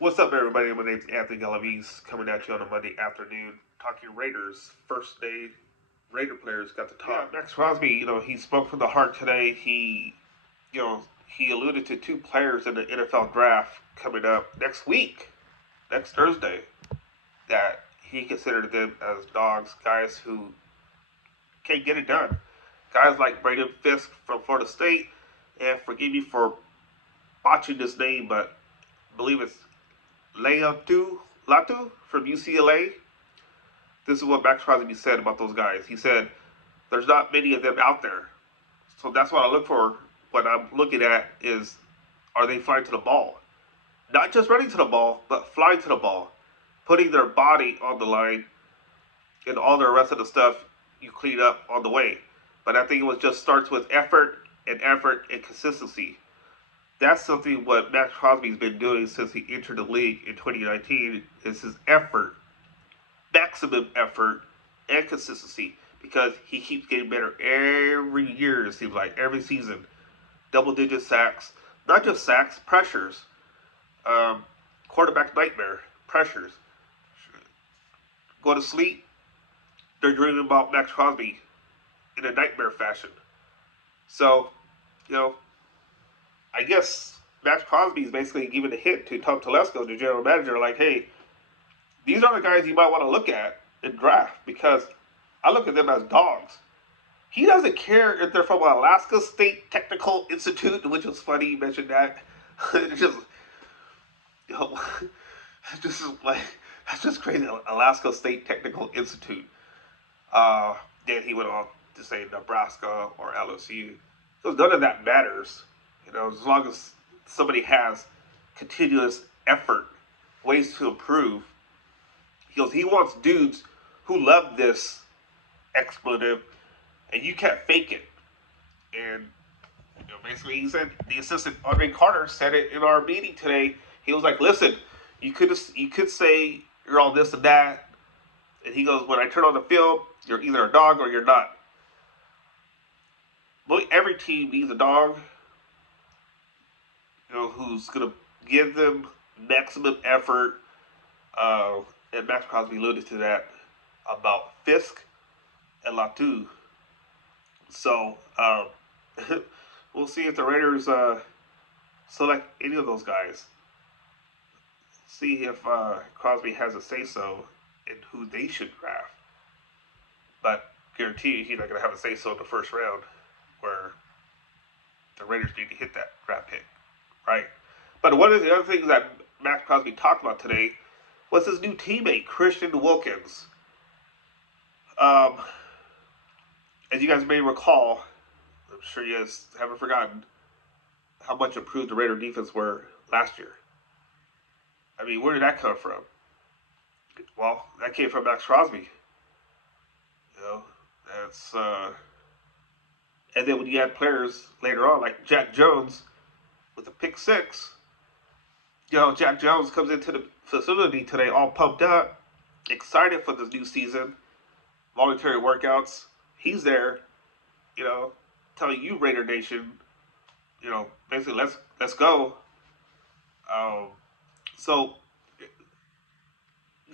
What's up, everybody? My name's Anthony Galaviz, coming at you on a Monday afternoon, talking Raiders. First day Raider players got to talk. Yeah, Maxx Crosby, he spoke from the heart today. He alluded to two players in the NFL draft coming up next week, next Thursday, that he considered them as dogs, guys who can't get it done. Guys like Braden Fisk from Florida State, and forgive me for botching this name, but I believe it's Latu from UCLA. This is what Maxx Crosby said about those guys. He said, there's not many of them out there. So that's what I look for when I'm looking at is, are they flying to the ball? Not just running to the ball, but flying to the ball. Putting their body on the line and all the rest of the stuff you clean up on the way. But I think it just starts with effort and consistency. That's something what Maxx Crosby's been doing since he entered the league in 2019 is his effort, maximum effort, and consistency because he keeps getting better every year, it seems like, every season. Double-digit sacks, not just sacks, pressures, quarterback nightmare, pressures. Go to sleep, they're dreaming about Maxx Crosby in a nightmare fashion. So, I guess Maxx Crosby is basically giving a hint to Tom Telesco, the general manager, like, hey, these are the guys you might want to look at in draft because I look at them as dogs. He doesn't care if they're from Alaska State Technical Institute, which was funny you mentioned that. It's just, this is like, that's just crazy. Alaska State Technical Institute. Then he went on to say Nebraska or LSU. So none of that matters. As long as somebody has continuous effort, ways to improve. He wants dudes who love this expletive, and you can't fake it. And basically, he said the assistant Andre Carter said it in our meeting today. He was like, "Listen, you could say you're all this and that," and he goes, "When I turn on the field, you're either a dog or you're not." Well, every team needs a dog. Who's going to give them maximum effort. And Maxx Crosby alluded to that about Fisk and Latu. So, we'll see if the Raiders select any of those guys. See if Crosby has a say-so in who they should draft. But guarantee you he's not going to have a say-so in the first round where the Raiders need to hit that draft pick. Right. But one of the other things that Maxx Crosby talked about today was his new teammate, Christian Wilkins. As you guys may recall, I'm sure you guys haven't forgotten how much improved the Raider defense were last year. I mean, where did that come from? Well, that came from Maxx Crosby. That's and then when you had players later on like Jack Jones with a pick six. Jack Jones comes into the facility today all pumped up, excited for this new season, voluntary workouts. He's there, telling you Raider Nation, basically let's go. So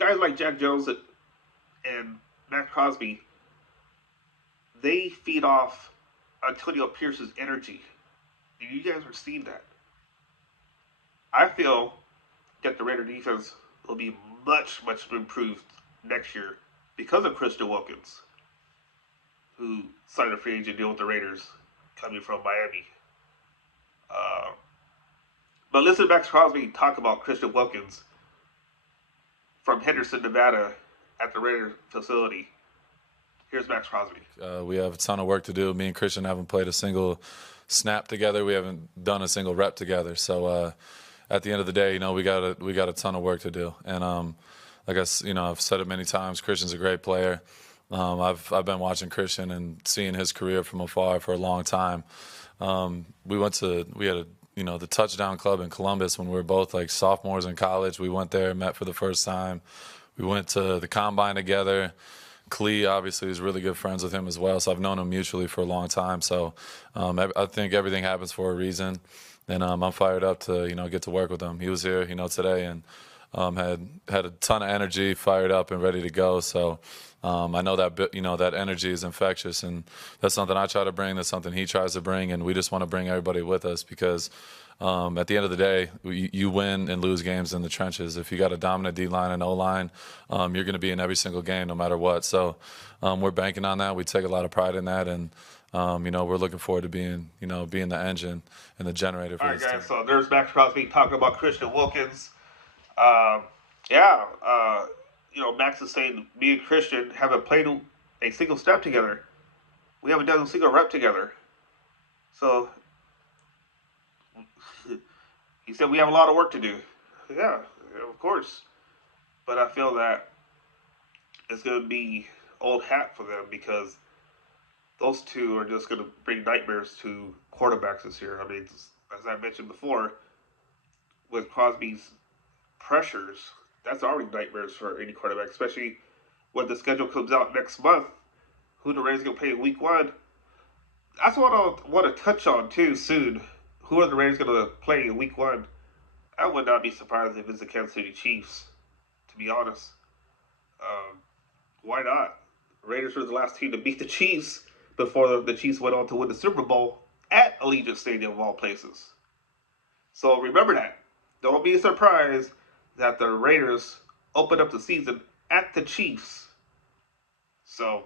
guys like Jack Jones and Maxx Crosby, they feed off Antonio Pierce's energy. You guys are seeing that. I feel that the Raider defense will be much, much improved next year because of Christian Wilkins, who signed a free agent deal with the Raiders coming from Miami. But listen to Maxx Crosby talk about Christian Wilkins from Henderson, Nevada at the Raider facility. Here's Maxx Crosby. We have a ton of work to do. Me and Christian haven't played a single snap together. We haven't done a single rep together. So at the end of the day, we got a ton of work to do. And like I've said it many times, Christian's a great player. I've been watching Christian and seeing his career from afar for a long time. We had the Touchdown Club in Columbus when we were both like sophomores in college. We went there, met for the first time. We went to the Combine together. Klee obviously is really good friends with him as well, so I've known him mutually for a long time. So I think everything happens for a reason. and I'm fired up to get to work with him. He was here today, and had a ton of energy, fired up and ready to go. So I know that energy is infectious, and that's something I try to bring. That's something he tries to bring, and we just want to bring everybody with us because at the end of the day, you win and lose games in the trenches. If you got a dominant D line and O line, you're going to be in every single game no matter what. So we're banking on that. We take a lot of pride in that, and we're looking forward to being the engine and the generator for All right, this guys. team. So there's Maxx Crosby talking about Christian Wilkins. Um, yeah, Max is saying me and Christian haven't played a single snap together. We haven't done a single rep together. So he said we have a lot of work to do. Yeah, of course. But I feel that it's going to be old hat for them because those two are just going to bring nightmares to quarterbacks this year. I mean, as I mentioned before, with Crosby's pressures, that's already nightmares for any quarterback, especially when the schedule comes out next month. Who the Raiders going to play in Week 1? That's what I want to touch on too soon. Who are the Raiders going to play in Week 1? I would not be surprised if it's the Kansas City Chiefs, to be honest. Um, why not? Raiders were the last team to beat the Chiefs before the Chiefs went on to win the Super Bowl at Allegiant Stadium of all places. So remember that. Don't be surprised that the Raiders open up the season at the Chiefs. So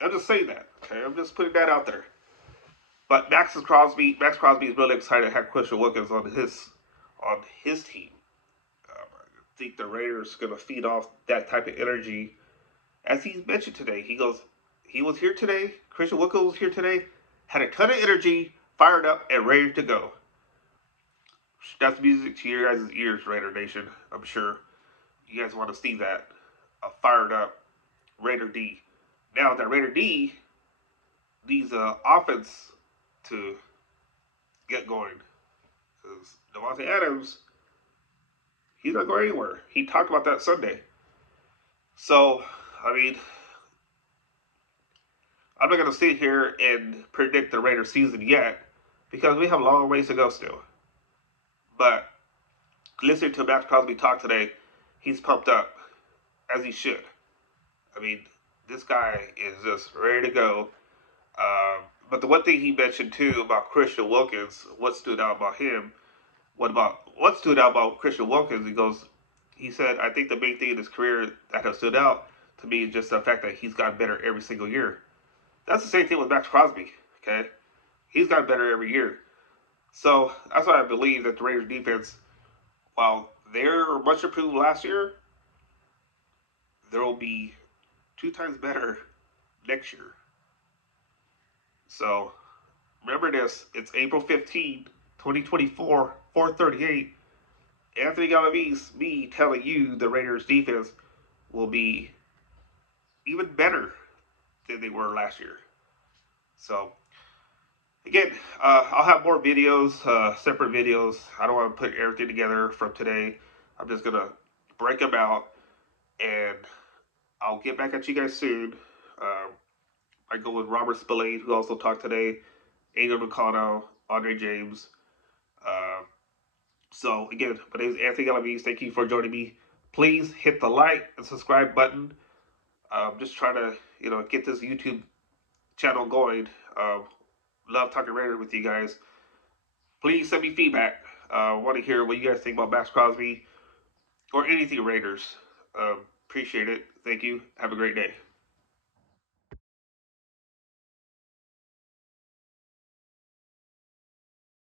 I'm just saying that. Okay, I'm just putting that out there. But Maxx Crosby is really excited to have Christian Wilkins on his team. I think the Raiders are going to feed off that type of energy. As he mentioned today, he was here today. Christian Wilkins was here today, had a ton of energy, fired up, and ready to go. That's music to your guys' ears, Raider Nation. I'm sure you guys want to see that. A fired up Raider D. Now, that Raider D needs offense to get going. Because Devontae Adams, he's not going anywhere. He talked about that Sunday. So, I mean, I'm not going to sit here and predict the Raiders season yet because we have a long ways to go still. But listening to Maxx Crosby talk today, he's pumped up, as he should. I mean, this guy is just ready to go. But the one thing he mentioned too about Christian Wilkins, what stood out about him, what stood out about Christian Wilkins? He said, I think the main thing in his career that has stood out to me is just the fact that he's gotten better every single year. That's the same thing with Maxx Crosby. Okay, he's gotten better every year. So that's why I believe that the Raiders defense, while they're much improved last year, there will be 2 times better next year. So remember this, it's April 15, 2024, 4:38. Anthony Galavis, me telling you the Raiders defense will be even better than they were last year. So again, I'll have more videos, separate videos. I don't want to put everything together from today. I'm just going to break them out, and I'll get back at you guys soon. I go with Robert Spillane, who also talked today, Adrian McConnell, Andre James. So again, my name is Anthony Galavis. Thank you for joining me. Please hit the like and subscribe button. I'm just trying to, get this YouTube channel going. Love talking Raiders with you guys. Please send me feedback. I want to hear what you guys think about Maxx Crosby or anything Raiders. Appreciate it. Thank you. Have a great day.